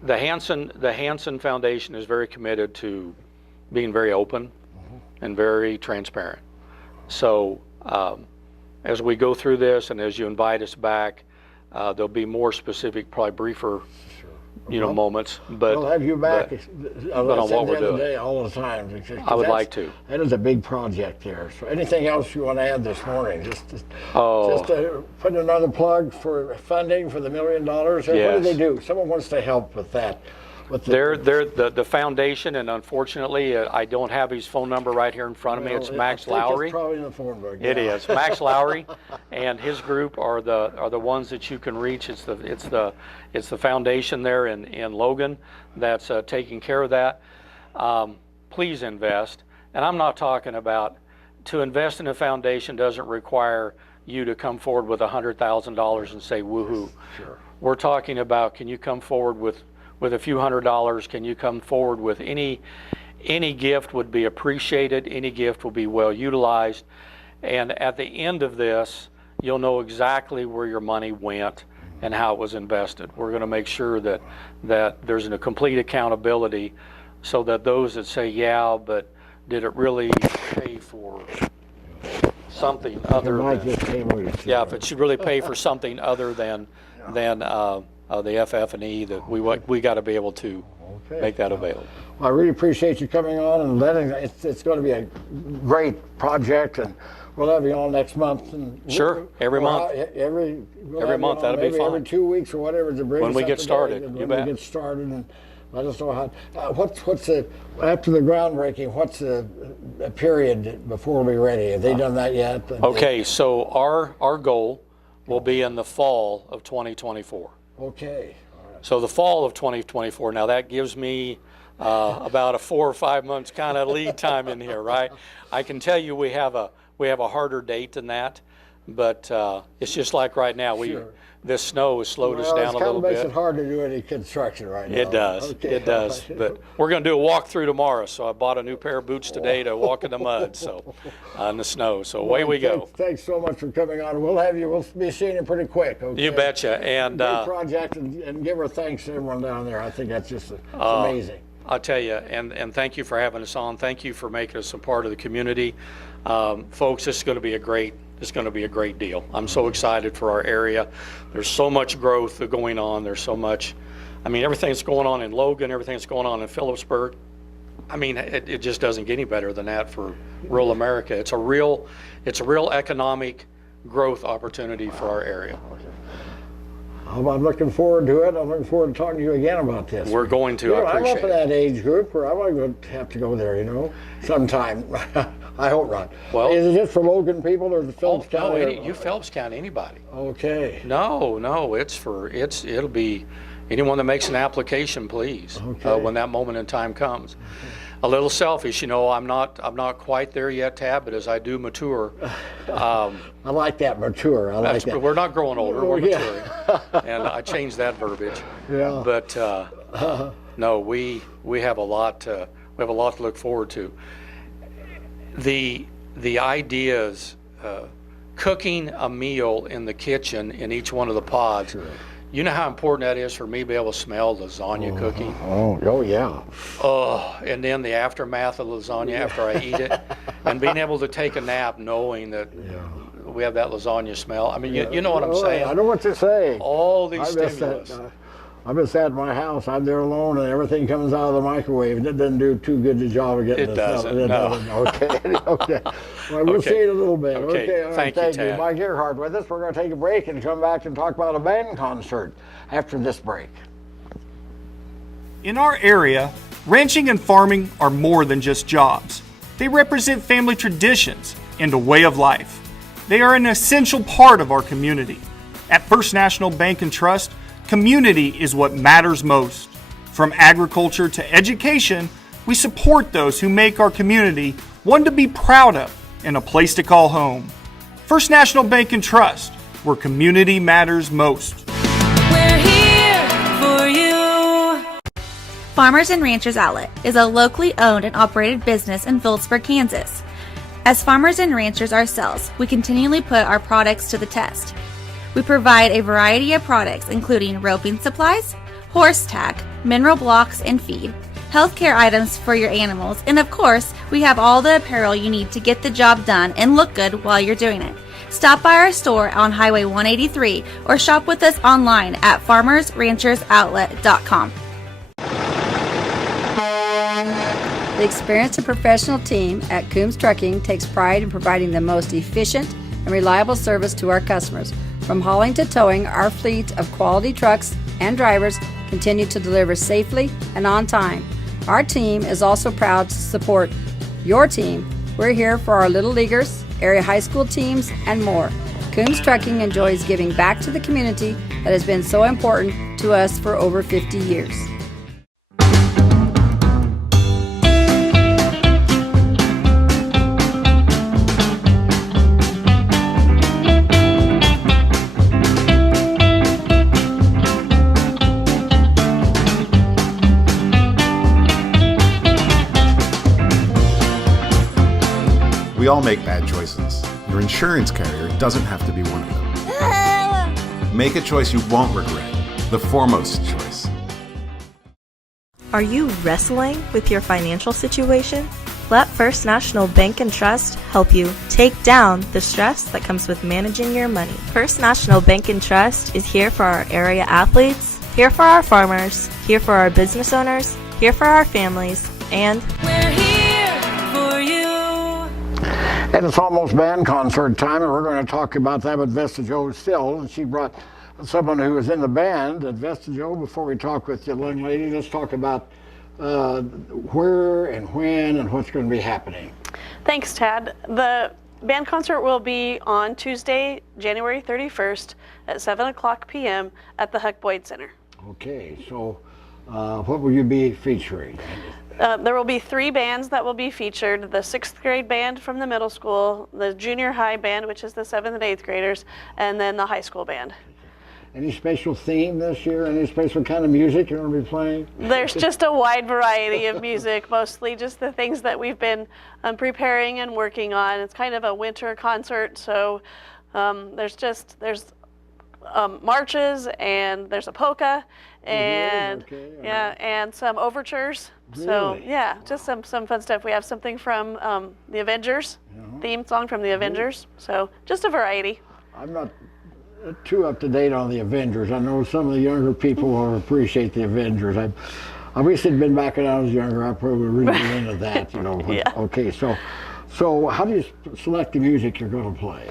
the Hansen Foundation is very committed to being very open and very transparent. So as we go through this and as you invite us back, there'll be more specific, probably briefer, moments. But we'll have you back. but on what we're doing all the time. I would like to. That is a big project there. So anything else you want to add this morning? Just to put another plug for funding for the $1 million. Yes. What do they do? Someone wants to help with that. They're the foundation, and unfortunately, I don't have his phone number right here in front of me. It's Max Lowry. It's probably in the phone book. It is Max Lowry, and his group are the ones that you can reach. It's the foundation there in Logan that's taking care of that. Please invest, and I'm not talking about to invest in a foundation doesn't require you to come forward with $100,000 and say woohoo. Sure. We're talking about, can you come forward with a few $100s? Can you come forward with any gift would be appreciated, any gift will be well utilized, and at the end of this you'll know exactly where your money went and how it was invested. We're going to make sure that there's a complete accountability so that those that say, yeah, but did it really pay for something other than, if it should really pay for something other than the FF&E, that we got to be able to make that available. Well, I really appreciate you coming on and letting. It's going to be a great project, and we'll have you on next month. And every month. Every month, that'll be fine. Every 2 weeks or whatever to bring. When we get started, you bet. When we get started, and let us know how. What's after the groundbreaking? What's the period before we're ready? Have they done that yet? Okay, so our goal will be in the fall of 2024. Okay. All right. So the fall of 2024. Now that gives me about a 4 or 5 months kind of lead time in here, right? I can tell you we have a harder date than that, but it's just like right now. This snow has slowed us down a little bit. It makes it hard to do any construction right now. It does. Okay. It does. But we're going to do a walkthrough tomorrow. So I bought a new pair of boots today to walk in the mud, so in the snow. So away we go. Thanks so much for coming on. We'll be seeing you pretty quick. Okay? You betcha. And great project, and give our thanks to everyone down there. I think that's just amazing. I'll tell you, and thank you for having us on. Thank you for making us a part of the community, folks. This is going to be a great deal. I'm so excited for our area. There's so much growth going on. There's so much, everything that's going on in Logan, everything that's going on in Phillipsburg. It just doesn't get any better than that for rural America. It's a real economic growth opportunity for our area. I'm looking forward to it. I'm looking forward to talking to you again about this. We're going to. I appreciate it. I'm up in that age group where I'm going to have to go there, sometime. I hope not. Well, is it just for Logan people or the Phillips County? No, you Phelps County, anybody. Okay. No, it'll be anyone that makes an application, please. Okay. When that moment in time comes. Okay. A little selfish, I'm not quite there yet, Tab, but as I do mature. I like that, mature. I like that. We're not growing older, we're maturing. And I changed that verbiage. Yeah. But no, we have a lot to look forward to. The ideas, cooking a meal in the kitchen in each one of the pods. Sure. You know how important that is for me to be able to smell lasagna cooking? Oh, yeah. And then the aftermath of lasagna after I eat it, and being able to take a nap knowing that we have that lasagna smell. You know what I'm saying? I know what you're saying. All these stimulus. I've been sat in my house, I'm there alone, and everything comes out of the microwave, and it doesn't do too good a job of getting It doesn't, no. Okay, okay. Well, we'll see in a little bit. Okay, all right, thank you, Tad. Mike Erhart with us. We're going to take a break and come back and talk about a band concert after this break. In our area, ranching and farming are more than just jobs. They represent family traditions and a way of life. They are an essential part of our community. At First National Bank and Trust, community is what matters most. From agriculture to education, we support those who make our community one to be proud of and a place to call home. First National Bank and Trust, where community matters most. We're here for you. Farmers and Ranchers Outlet is a locally owned and operated business in Phillipsburg, Kansas. As farmers and ranchers ourselves, we continually put our products to the test. We provide a variety of products including roping supplies, horse tack, mineral blocks and feed, healthcare items for your animals, and of course, we have all the apparel you need to get the job done and look good while you're doing it. Stop by our store on Highway 183 or shop with us online at farmersranchersoutlet.com. The experienced and professional team at Coombs Trucking takes pride in providing the most efficient and reliable service to our customers. From hauling to towing, our fleet of quality trucks and drivers continue to deliver safely and on time. Our team is also proud to support your team. We're here for our Little Leaguers, area high school teams, and more. Coombs Trucking enjoys giving back to the community that has been so important to us for over 50 years. We all make bad choices. Your insurance carrier doesn't have to be one of them. Make a choice you won't regret. The foremost choice. Are you wrestling with your financial situation? Let First National Bank and Trust help you take down the stress that comes with managing your money. First National Bank and Trust is here for our area athletes, here for our farmers, here for our business owners, here for our families, and We're here for you. And it's almost band concert time, and we're going to talk about that with Vesta Jo Still. And she brought someone who was in the band. And Vesta Jo, before we talk with you, young lady, let's talk about where and when and what's going to be happening. Thanks, Tad. The band concert will be on Tuesday, January 31st at 7 o'clock p.m. at the Huck Boyd Center. Okay, so what will you be featuring? There will be 3 bands that will be featured: the 6th grade band from the middle school, the junior high band, which is the 7th and 8th graders, and then the high school band. Any special theme this year? Any special kind of music you're going to be playing? There's just a wide variety of music, mostly just the things that we've been preparing and working on. It's kind of a winter concert, so there's marches, and there's a polka, and and some overtures. Really? So yeah, just some fun stuff. We have something from the Avengers, theme song from the Avengers. So just a variety. I'm not too up to date on the Avengers. I know some of the younger people will appreciate the Avengers. I wish it'd been back when I was younger. I probably would really be into that, you know. Yeah. Okay, so how do you select the music you're going to play?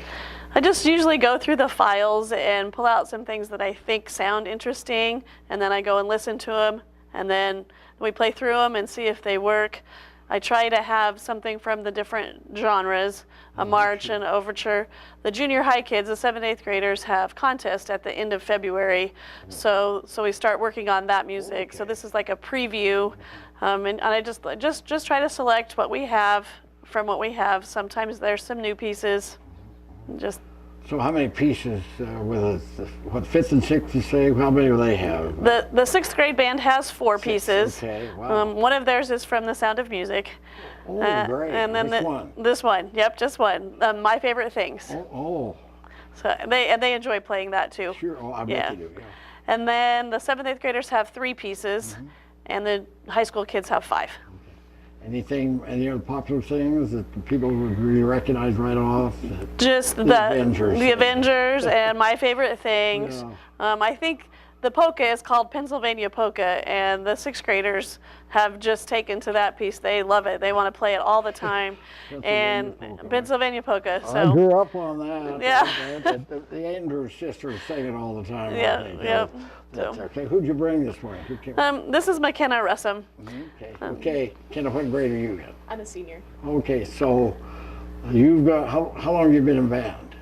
I just usually go through the files and pull out some things that I think sound interesting, and then I go and listen to them, and then we play through them and see if they work. I try to have something from the different genres, a march and overture. The junior high kids, the 7th, 8th graders, have contests at the end of February, so we start working on that music. So this is like a preview, and I just try to select what we have from what we have. Sometimes there's some new pieces. So how many pieces with what 5th and 6th you say? How many do they have? The 6th grade band has 4 pieces. Okay, wow. One of theirs is from The Sound of Music. Oh, great. And then This one? Yep, just one. My Favorite Things. Oh. So they enjoy playing that too. Sure, I bet you do, yeah. And then the 7th, 8th graders have 3 pieces, and the high school kids have 5. Any other popular things that people would really recognize right off? Just the Avengers and My Favorite Things. Yeah. I think the polka is called Pennsylvania polka, and the 6th graders have just taken to that piece. They love it. They want to play it all the time. Pennsylvania polka. So I grew up on that. Yeah. The Andrews sisters sing it all the time. Yeah. Yep. That's okay. Who'd you bring this morning? Who came? This is McKenna Russum. Okay. Kenna, what grade are you in? I'm a senior. Okay, so you've got how long have you been in band?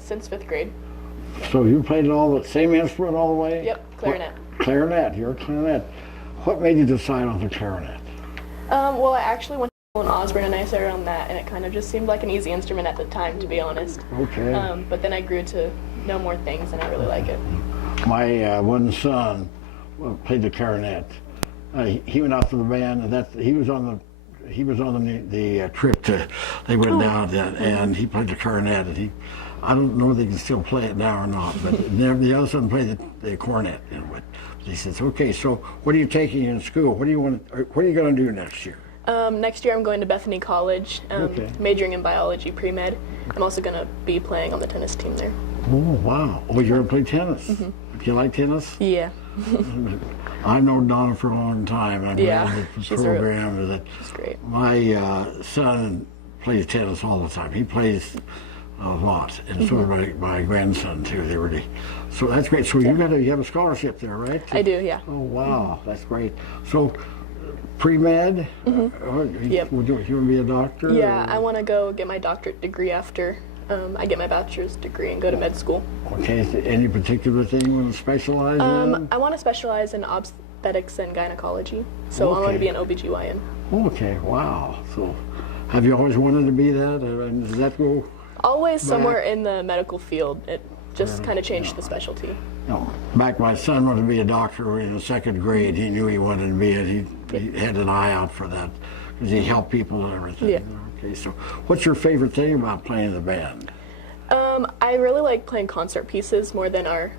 Since 5th grade. So you played all the same instrument all the way? Yep, clarinet. Clarinet, you're a clarinet. What made you decide on the clarinet? Well, I actually went to school in Osborne and I started on that, and it kind of just seemed like an easy instrument at the time, to be honest. Okay. But then I grew to know more things, and I really like it. My one son played the clarinet. He went out for the band, and he was on the trip to. They went down, and he played the clarinet, and I don't know if they can still play it now or not, but the other son played the cornet. But he says, "Okay, so what are you taking in school? What are you going to do next year?" Next year I'm going to Bethany College, majoring in biology pre-med. I'm also going to be playing on the tennis team there. Oh, wow. Oh, you're going to play tennis? Mm-hmm. Do you like tennis? Yeah. I've known Donna for a long time. I'm Yeah, the she's program. She's great. My son plays tennis all the time. He plays a lot, and so does my grandson too. So that's great. So you have a scholarship there, right? I do, yeah. Oh wow, that's great. So pre-med? Yep. You want to be a doctor? Yeah, I want to go get my doctorate degree after I get my bachelor's degree and go to med school. Okay, is there any particular thing you want to specialize in? I want to specialize in obstetrics and gynecology, so I want to be an OBGYN. Okay, wow. So have you always wanted to be that? Does that go? Always somewhere in the medical field. It just kind of changed the specialty. Back my son wanted to be a doctor in the 2nd grade. He knew he wanted to be it. He had an eye out for that because he helped people and everything. Yeah. Okay, so what's your favorite thing about playing in the band? I really like playing concert pieces more than our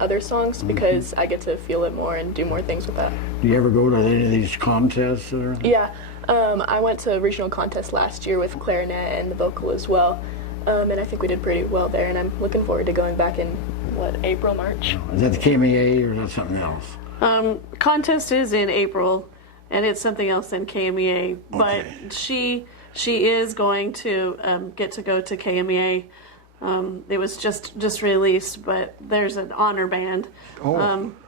other songs because I get to feel it more and do more things with that. Do you ever go to any of these contests or anything? Yeah, I went to a regional contest last year with clarinet and the vocal as well, and I think we did pretty well there, and I'm looking forward to going back in, April, March? Is that the KMEA or is that something else? Contest is in April, and it's something else than KMEA, but she is going to get to go to KMEA. It was just released, but there's an honor band,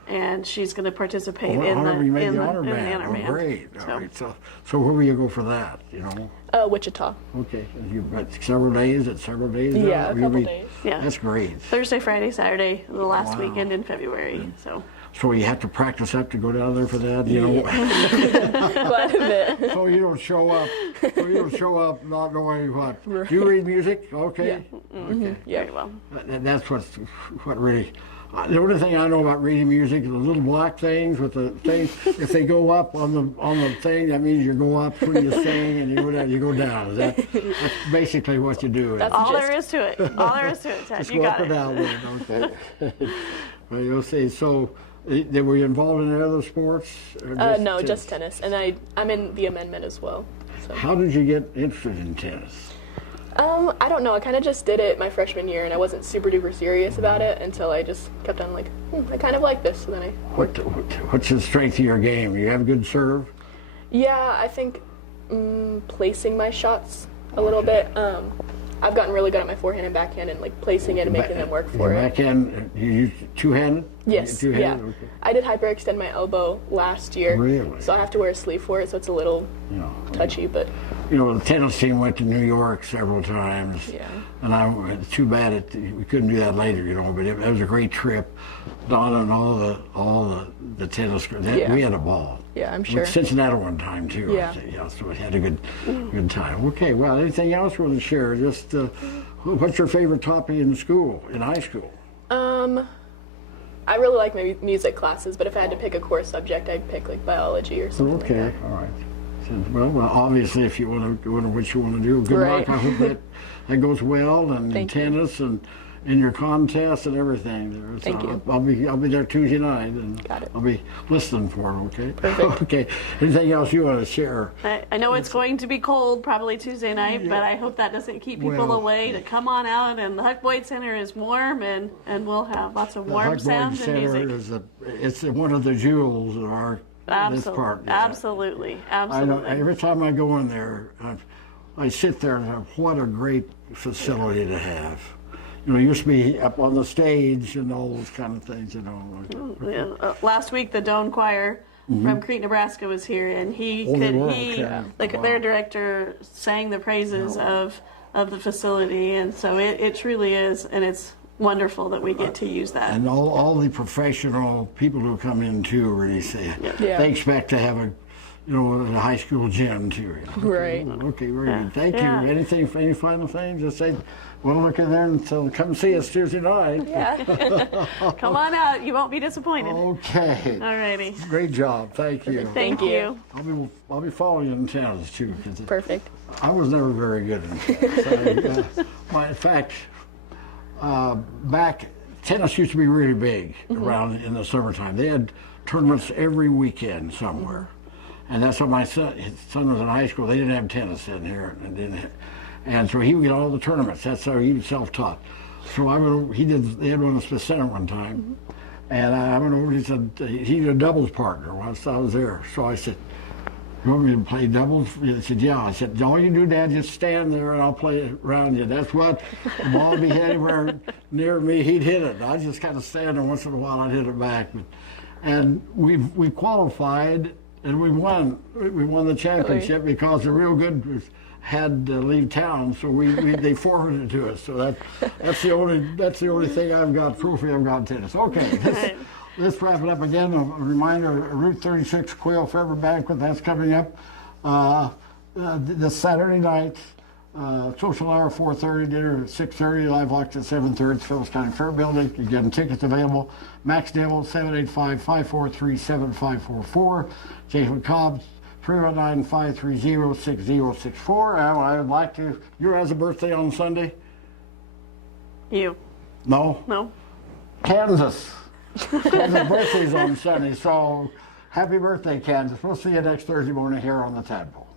and she's going to participate in the honor band. Great. All right. So where will you go for that? You know? Wichita. Okay. You've got several days. It's several days. Yeah, a couple days. Yeah. That's great. Thursday, Friday, Saturday, the last weekend in February. So you have to practice up to go down there for that, you know? Quite a bit. So you don't show up. Not knowing what. Do you read music? Okay. Yeah. Okay. Yeah. Very well. That's what really. The only thing I know about reading music is the little black things with the thing. If they go up on the thing, that means you go up when you sing, and you go down. You go down. That's basically what you do. That's all there is to it. All there is to it, Ted. Just You go got up and it. down with it. Okay. Well, you'll see. So, were you involved in any other sports? No, just tennis, and I'm in the amendment as well. So. How did you get interested in tennis? I don't know. I kind of just did it my freshman year, and I wasn't super duper serious about it until I just kept on I kind of like this. So then What's the strength of your game? You have a good serve? Yeah, I think placing my shots a little bit. I've gotten really good at my forehand and backhand and placing it and making them work for it. Backhand, you use two-handed? Yes, two-handed? yeah. Okay. I did hyperextend my elbow last year. Really? So I have to wear a sleeve for it, so it's a little touchy, but... You know, the tennis team went to New York several times. Yeah. And it's too bad we couldn't do that later, you know, but it was a great trip. Donna and all the tennis, we had a ball. Yeah, I'm sure. With Cincinnati one time, too. Yeah. So we had a good time. Okay, well, anything else you want to share? Just, what's your favorite topic in high school? I really like maybe music classes, but if I had to pick a core subject, I'd pick biology or something like that. All right. So, well, obviously, if you want to go into what you want to do, good luck. I hope that goes well, and tennis, and in your contest and everything. So Thank you. I'll be there Tuesday night, and Got it. I'll be listening for it. Okay. Perfect. Okay. Anything else you want to share? I know it's going to be cold probably Tuesday night, but I hope that doesn't keep people Well- away to come on out. And the Huck Boyd Center is warm, and we'll have lots of warm sounds and music. It's one of the jewels of our this part. Yeah. Absolutely. I know. Every time I go in there, I sit there and think, what a great facility to have. You know, it used to be up on the stage and all those kind of things, you know. Yeah. Last week, the Doane Choir from Crete, Nebraska was here, and their director sang the praises of the facility, and so it truly is, and it's wonderful that we get to use that. And all the professional people who come in too really say they expect to have a high school gym too. Right. Okay, very good. Thank Yeah. you. Any final things? Just say, well, look in there and so come see us Tuesday night. Yeah. Come on out. You won't be disappointed. Okay. All righty. Great job. Thank you. Thank you. I'll be following you in tennis too. Perfect. I was never very good at it. In fact, back tennis used to be really big around in the summertime. They had tournaments every weekend somewhere, and that's when his son was in high school. They didn't have tennis in here, and so he would get all the tournaments. That's how he was self-taught. So I went over. They had one at the center one time, and I went over. He said he's a doubles partner once I was there. So I said, "You want me to play doubles?" He said, "Yeah." I said, "All you do, Dad, just stand there and I'll play around you." That's what the ball would be anywhere near me, he'd hit it. I just kind of stand there once in a while. I'd hit it back, and we qualified and we won. We won the championship because the real good had to leave town, so they forwarded it to us. So that's the only thing I've got proof I've got tennis. Okay. Let's wrap it up again. A reminder, Route 36 Quail Fever Banquet, that's coming up this Saturday night. Social hour 4:30, dinner at 6:30, live auction at 7:30. It's Phillips County Fair Building. You get tickets available. Max Dibble, 785-543-7544. Jason Cobbs, 319-530-6064. I would like to, yours has a birthday on Sunday? You. No? No. Kansas. Kansas' birthday's on Sunday, so happy birthday, Kansas. We'll see you next Thursday morning here on the Tadpoll.